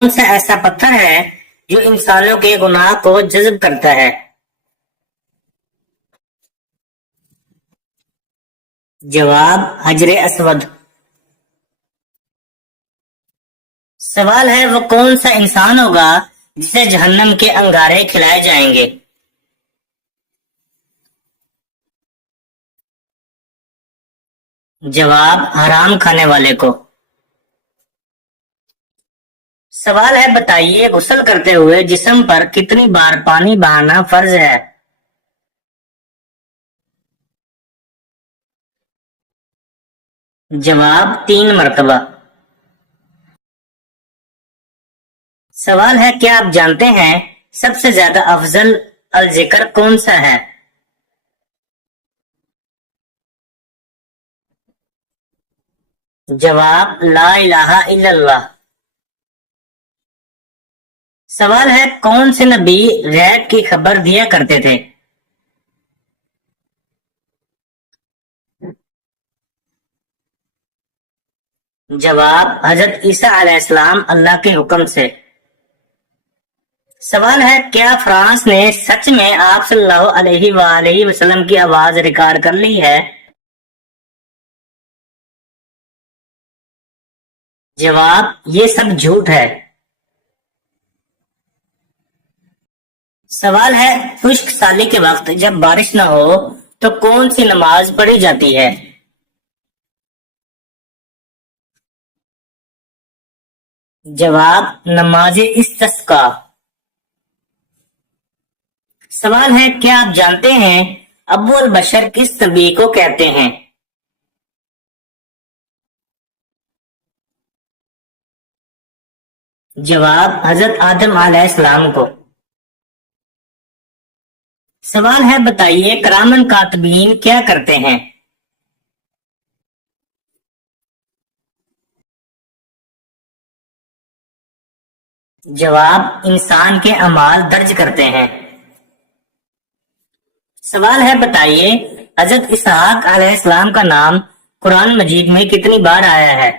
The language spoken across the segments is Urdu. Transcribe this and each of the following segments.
کون سا ایسا پتھر ہے جو انسانوں کے گناہ کو جذب کرتا ہے؟ جواب حجر اسود۔ سوال ہے وہ کون سا انسان ہوگا جسے جہنم کے انگارے کھلائے جائیں گے؟ جواب حرام کھانے والے کو۔ سوال ہے بتائیے غسل کرتے ہوئے جسم پر کتنی بار پانی بہانا فرض ہے؟ جواب 3 مرتبہ۔ سوال ہے کیا آپ جانتے ہیں سب سے زیادہ افضل الذکر کون سا ہے؟ جواب لا الہ الا اللہ۔ سوال ہے کون سے نبی غیب کی خبر دیا کرتے تھے؟ جواب حضرت عیسیٰ علیہ السلام اللہ کے حکم سے۔ سوال ہے کیا فرانس نے سچ میں آپ صلی اللہ علیہ وآلہ وسلم کی آواز ریکارڈ کر لی ہے؟ جواب یہ سب جھوٹ ہے۔ سوال ہے خشک سالی کے وقت جب بارش نہ ہو تو کون سی نماز پڑھی جاتی ہے؟ جواب نماز استسقا۔ سوال ہے کیا آپ جانتے ہیں ابو البشر کس نبی کو کہتے ہیں؟ جواب حضرت آدم علیہ السلام کو۔ سوال ہے بتائیے کرامن کاتبین کیا کرتے ہیں؟ جواب انسان کے اعمال درج کرتے ہیں۔ سوال ہے بتائیے حضرت اسحاق علیہ السلام کا نام قرآن مجید میں کتنی بار آیا ہے؟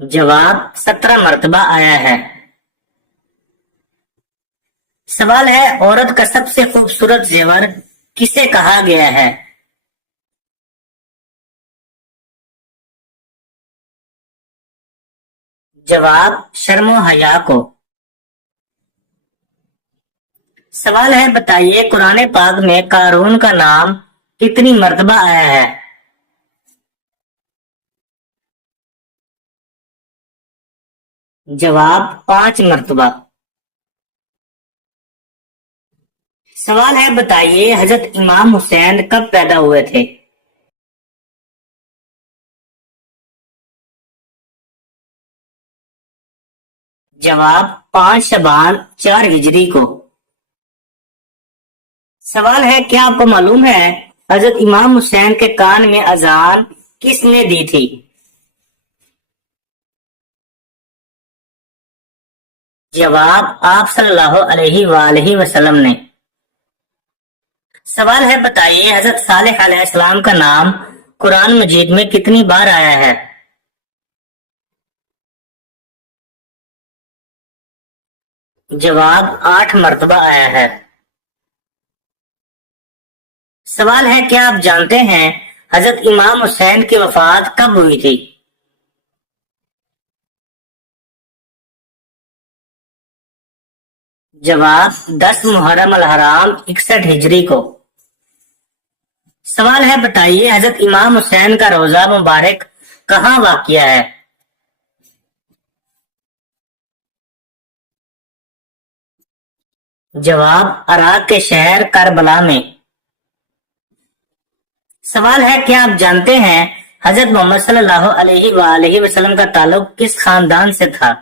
جواب 17 مرتبہ آیا ہے۔ سوال ہے عورت کا سب سے خوبصورت زیور کسے کہا گیا ہے؟ جواب شرم و حیا کو۔ سوال ہے بتائیے قرآن پاک میں قارون کا نام کتنی مرتبہ آیا ہے؟ جواب 5 مرتبہ۔ سوال ہے بتائیے حضرت امام حسین کب پیدا ہوئے تھے؟ جواب 5 شعبان 4 ہجری کو۔ سوال ہے کیا آپ کو معلوم ہے حضرت امام حسین کے کان میں اذان کس نے دی تھی؟ جواب آپ صلی اللہ علیہ وآلہ وسلم نے۔ سوال ہے بتائیے حضرت صالح علیہ السلام کا نام قرآن مجید میں کتنی بار آیا ہے؟ جواب 8 مرتبہ آیا ہے۔ سوال ہے کیا آپ جانتے ہیں حضرت امام حسین کی وفات کب ہوئی تھی؟ جواب 10 محرم الحرام 61 ہجری کو۔ سوال ہے بتائیے حضرت امام حسین کا روضہ مبارک کہاں واقع ہے؟ جواب عراق کے شہر کربلا میں۔ سوال ہے کیا آپ جانتے ہیں حضرت محمد صلی اللہ علیہ وآلہ وسلم کا تعلق کس خاندان سے تھا؟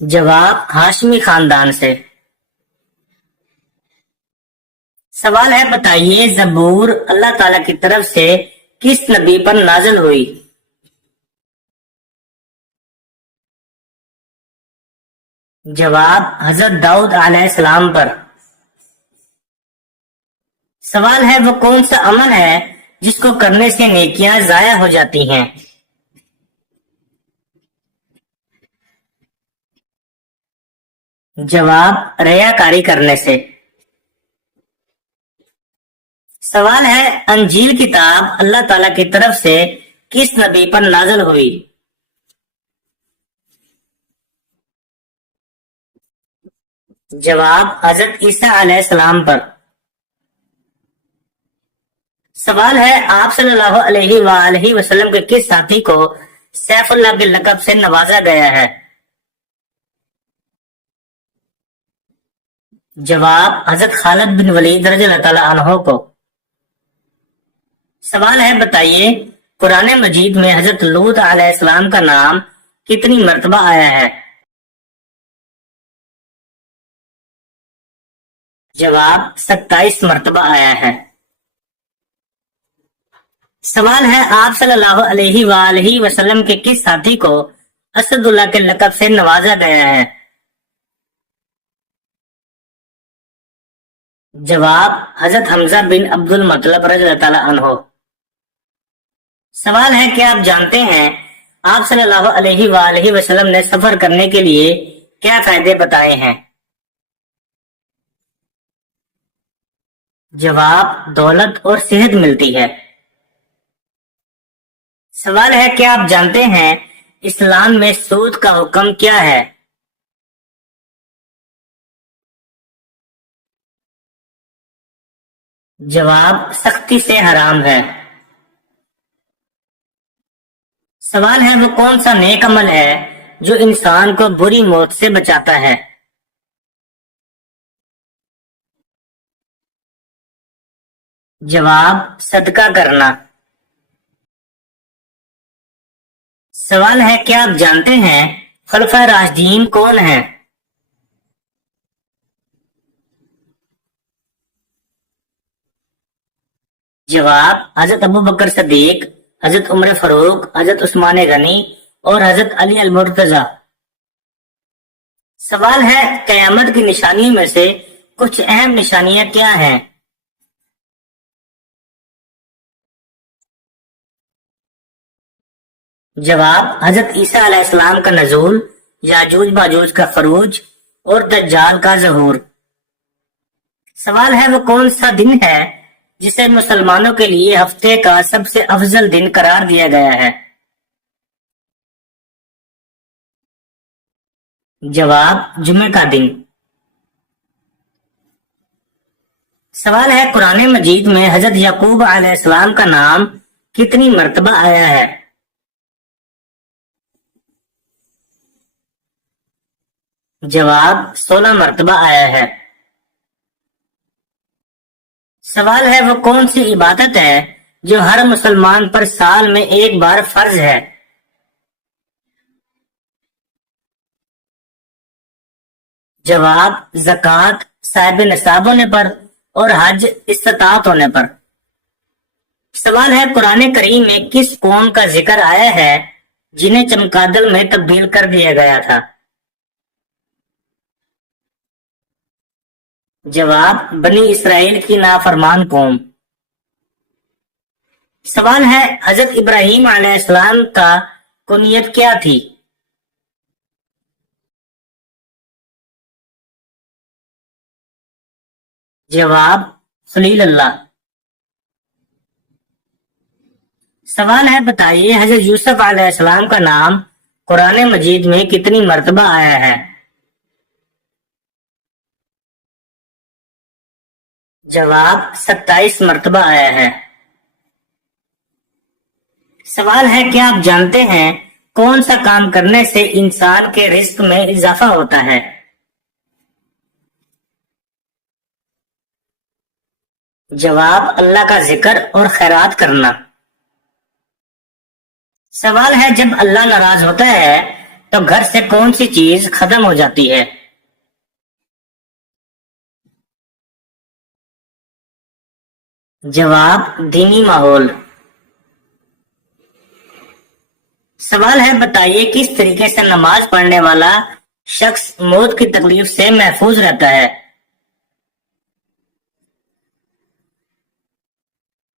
جواب ہاشمی خاندان سے۔ سوال ہے بتائیے زبور اللہ تعالی کی طرف سے کس نبی پر نازل ہوئی؟ جواب حضرت داؤد علیہ السلام پر۔ سوال ہے وہ کون سا عمل ہے جس کو کرنے سے نیکیاں ضائع ہو جاتی ہیں؟ جواب: ریاکاری کرنے سے۔ سوال ہے، انجیل کتاب اللہ تعالیٰ کی طرف سے کس نبی پر نازل ہوئی؟ جواب: حضرت عیسیٰ علیہ السلام پر۔ سوال ہے، آپ صلی اللہ علیہ وآلہ وسلم کے کس ساتھی کو سیف اللہ کے لقب سے نوازا گیا ہے؟ جواب: حضرت خالد بن ولید رضی اللہ تعالیٰ عنہ کو۔ سوال ہے، بتائیے قرآن مجید میں حضرت لوط علیہ السلام کا نام کتنی مرتبہ آیا ہے؟ جواب: 27 مرتبہ آیا ہے۔ سوال ہے، آپ صلی اللہ علیہ وآلہ وسلم کے کس ساتھی کو اسد اللہ کے لقب سے نوازا گیا ہے؟ جواب: حضرت حمزہ بن عبد المطلب رضی اللہ تعالیٰ عنہ۔ سوال ہے، کیا آپ جانتے ہیں آپ صلی اللہ علیہ وآلہ وسلم نے سفر کرنے کے لیے کیا فائدے بتائے ہیں؟ جواب: دولت اور صحت ملتی ہے۔ سوال ہے، کیا آپ جانتے ہیں اسلام میں سود کا حکم کیا ہے؟ جواب: سختی سے حرام ہے۔ سوال ہے، وہ کون سا نیک عمل ہے جو انسان کو بری موت سے بچاتا ہے؟ جواب: صدقہ کرنا۔ سوال ہے، کیا آپ جانتے ہیں خلفائے راشدین کون ہیں؟ جواب: حضرت ابو بکر صدیق، حضرت عمر فاروق، حضرت عثمان غنی اور حضرت علی المرتضی۔ سوال ہے، قیامت کی نشانیوں میں سے کچھ اہم نشانیاں کیا ہیں؟ جواب: حضرت عیسیٰ علیہ السلام کا نزول، یاجوج باجوج کا خروج اور دجال کا ظہور۔ سوال ہے، وہ کون سا دن ہے جسے مسلمانوں کے لیے ہفتے کا سب سے افضل دن قرار دیا گیا ہے؟ جواب: جمعہ کا دن۔ سوال ہے، قرآن مجید میں حضرت یعقوب علیہ السلام کا نام کتنی مرتبہ آیا ہے؟ جواب: 16 مرتبہ آیا ہے۔ سوال ہے، وہ کون سی عبادت ہے جو ہر مسلمان پر سال میں ایک بار فرض ہے؟ جواب: زکوٰۃ صاحب نصاب ہونے پر اور حج استطاعت ہونے پر۔ سوال ہے، قرآن کریم میں کس قوم کا ذکر آیا ہے جنہیں چمگادڑ میں تبدیل کر دیا گیا تھا؟ جواب: بنی اسرائیل کی نافرمان قوم۔ سوال ہے، حضرت ابراہیم علیہ السلام کا کنیت کیا تھی؟ جواب: خلیل اللہ۔ سوال ہے، بتائیے حضرت یوسف علیہ السلام کا نام قرآن مجید میں کتنی مرتبہ آیا ہے؟ جواب: 27 مرتبہ آیا ہے۔ سوال ہے، کیا آپ جانتے ہیں کون سا کام کرنے سے انسان کے رزق میں اضافہ ہوتا ہے؟ جواب: اللہ کا ذکر اور خیرات کرنا۔ سوال ہے، جب اللہ ناراض ہوتا ہے تو گھر سے کون سی چیز ختم ہو جاتی ہے؟ جواب: دینی ماحول۔ سوال ہے، بتائیے کس طریقے سے نماز پڑھنے والا شخص موت کی تکلیف سے محفوظ رہتا ہے؟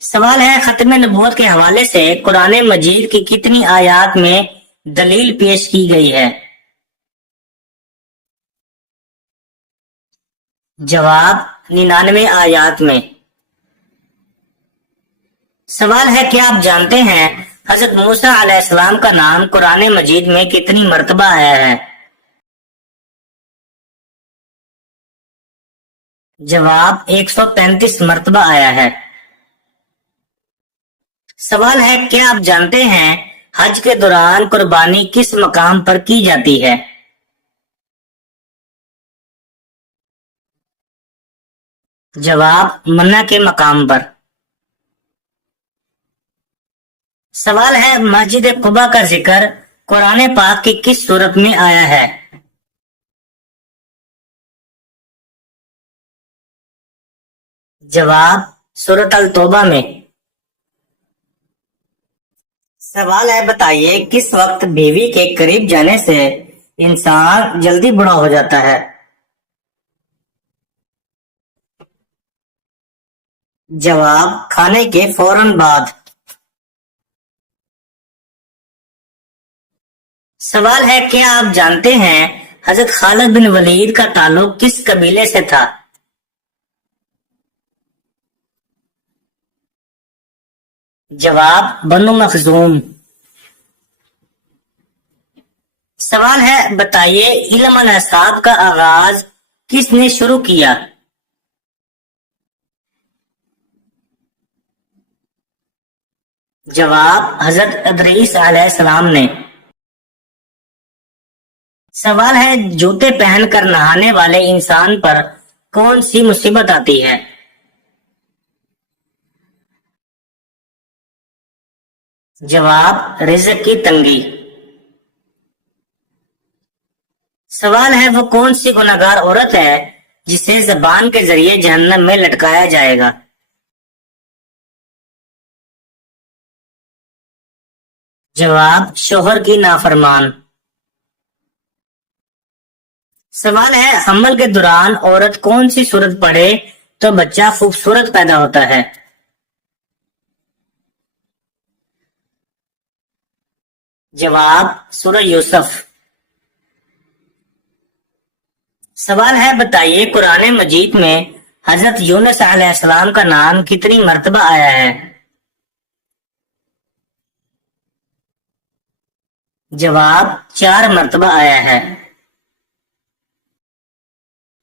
سوال ہے ختم نبوت کے حوالے سے قرآن مجید کی کتنی آیات میں دلیل پیش کی گئی ہے؟ جواب 99 آیات میں۔ سوال ہے کیا آپ جانتے ہیں حضرت موسیٰ علیہ السلام کا نام قرآن مجید میں کتنی مرتبہ آیا ہے؟ جواب 135 مرتبہ آیا ہے۔ سوال ہے کیا آپ جانتے ہیں حج کے دوران قربانی کس مقام پر کی جاتی ہے؟ جواب منع کے مقام پر۔ سوال ہے مسجد قباء کا ذکر قرآن پاک کی کس سورت میں آیا ہے؟ جواب سورۃ التوبہ میں۔ سوال ہے بتائیے کس وقت بیوی کے قریب جانے سے انسان جلدی بوڑھا ہو جاتا ہے؟ جواب کھانے کے فوراً بعد۔ سوال ہے کیا آپ جانتے ہیں حضرت خالد بن ولید کا تعلق کس قبیلے سے تھا؟ جواب بنو مخزوم۔ سوال ہے بتائیے علم الحساب کا آغاز کس نے شروع کیا؟ جواب حضرت ادریس علیہ السلام نے۔ سوال ہے جوتے پہن کر نہانے والے انسان پر کون سی مصیبت آتی ہے؟ جواب رزق کی تنگی۔ سوال ہے وہ کون سی گناہگار عورت ہے جسے زبان کے ذریعے جہنم میں لٹکایا جائے گا؟ جواب شوہر کی نافرمان۔ سوال ہے حمل کے دوران عورت کون سی سورت پڑھے تو بچہ خوبصورت پیدا ہوتا ہے؟ جواب سورہ یوسف۔ سوال ہے بتائیے قرآن مجید میں حضرت یونس علیہ السلام کا نام کتنی مرتبہ آیا ہے؟ جواب 4 مرتبہ آیا ہے۔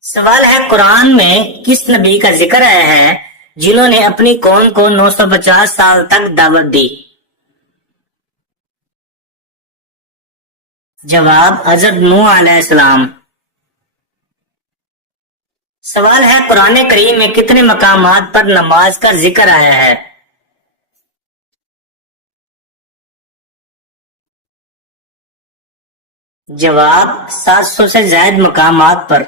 سوال ہے قرآن میں کس نبی کا ذکر آیا ہے جنہوں نے اپنی قوم کو 950 سال تک دعوت دی؟ جواب حضرت نوح علیہ السلام۔ سوال ہے قرآن کریم میں کتنے مقامات پر نماز کا ذکر آیا ہے؟ جواب 700 سے زائد مقامات پر۔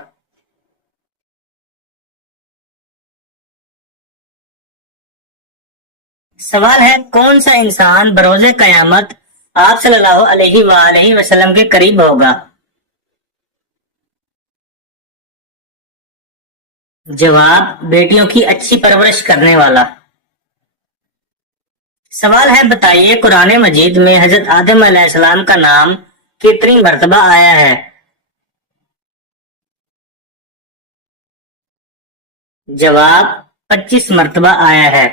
سوال ہے کون سا انسان بروز قیامت آپ صلی اللہ علیہ وآلہ وسلم کے قریب ہوگا؟ جواب بیٹیوں کی اچھی پرورش کرنے والا۔ سوال ہے بتائیے قرآن مجید میں حضرت آدم علیہ السلام کا نام کتنی مرتبہ آیا ہے؟ جواب 25 مرتبہ آیا ہے۔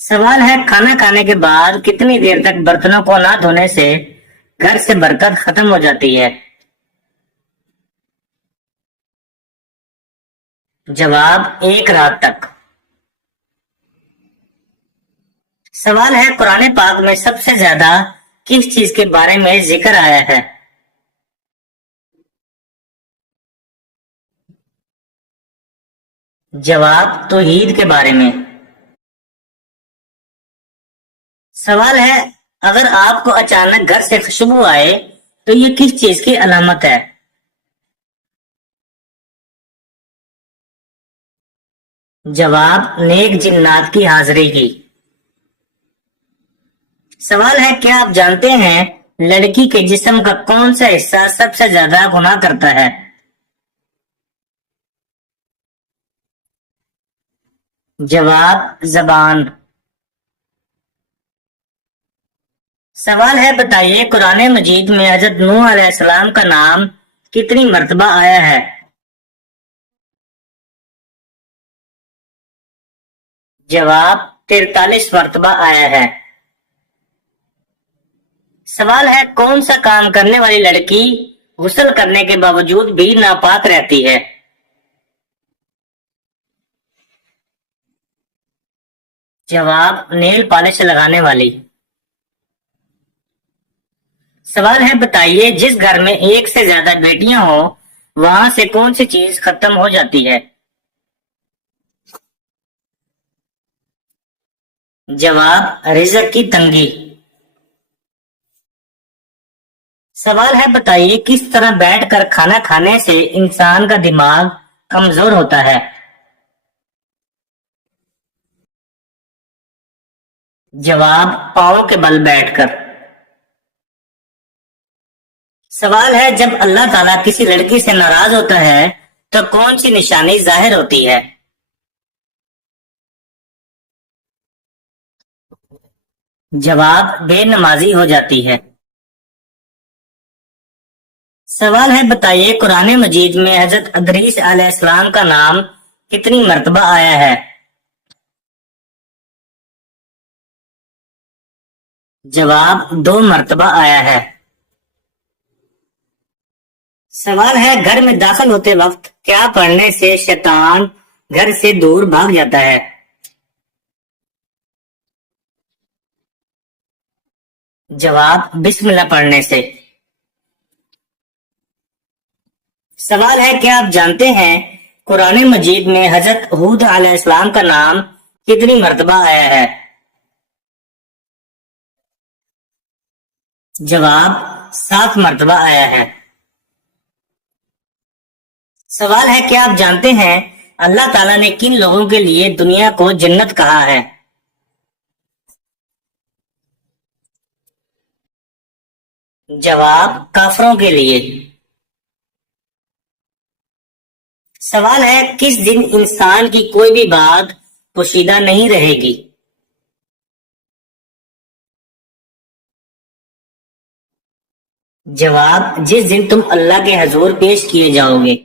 سوال ہے کھانا کھانے کے بعد کتنی دیر تک برتنوں کو نہ دھونے سے گھر سے برکت ختم ہو جاتی ہے؟ جواب 1 رات تک۔ سوال ہے قرآن پاک میں سب سے زیادہ کس چیز کے بارے میں ذکر آیا ہے؟ جواب توحید کے بارے میں۔ سوال ہے اگر آپ کو اچانک گھر سے خوشبو آئے تو یہ کس چیز کی علامت ہے؟ جواب نیک جنات کی حاضری کی۔ سوال ہے کیا آپ جانتے ہیں لڑکی کے جسم کا کون سا حصہ سب سے زیادہ گناہ کرتا ہے؟ جواب زبان۔ سوال ہے بتائیے قرآن مجید میں حضرت نوح علیہ السلام کا نام کتنی مرتبہ آیا ہے؟ جواب 43 مرتبہ آیا ہے۔ سوال ہے کون سا کام کرنے والی لڑکی غسل کرنے کے باوجود بھی ناپاک رہتی ہے؟ جواب نیل پالش لگانے والی۔ سوال ہے بتائیے جس گھر میں ایک سے زیادہ بیٹیاں ہوں وہاں سے کون سی چیز ختم ہو جاتی ہے؟ جواب رزق کی تنگی۔ سوال ہے بتائیے کس طرح بیٹھ کر کھانا کھانے سے انسان کا دماغ کمزور ہوتا ہے؟ جواب پاؤں کے بل بیٹھ کر۔ سوال ہے جب اللہ تعالیٰ کسی لڑکی سے ناراض ہوتا ہے تو کون سی نشانی ظاہر ہوتی ہے؟ جواب بے نمازی ہو جاتی ہے۔ سوال ہے بتائیے قرآن مجید میں حضرت ادریس علیہ السلام کا نام کتنی مرتبہ آیا ہے؟ جواب 2 مرتبہ آیا ہے۔ سوال ہے گھر میں داخل ہوتے وقت کیا پڑھنے سے شیطان گھر سے دور بھاگ جاتا ہے؟ جواب بسم اللہ پڑھنے سے۔ سوال ہے کیا آپ جانتے ہیں قرآن مجید میں حضرت ہود علیہ السلام کا نام کتنی مرتبہ آیا ہے؟ جواب 7 مرتبہ آیا ہے۔ سوال ہے کیا آپ جانتے ہیں اللہ تعالیٰ نے کن لوگوں کے لیے دنیا کو جنت کہا ہے؟ جواب کافروں کے لیے۔ سوال ہے کس دن انسان کی کوئی بھی بات پوشیدہ نہیں رہے گی؟ جواب جس دن تم اللہ کے حضور پیش کیے جاؤ گے۔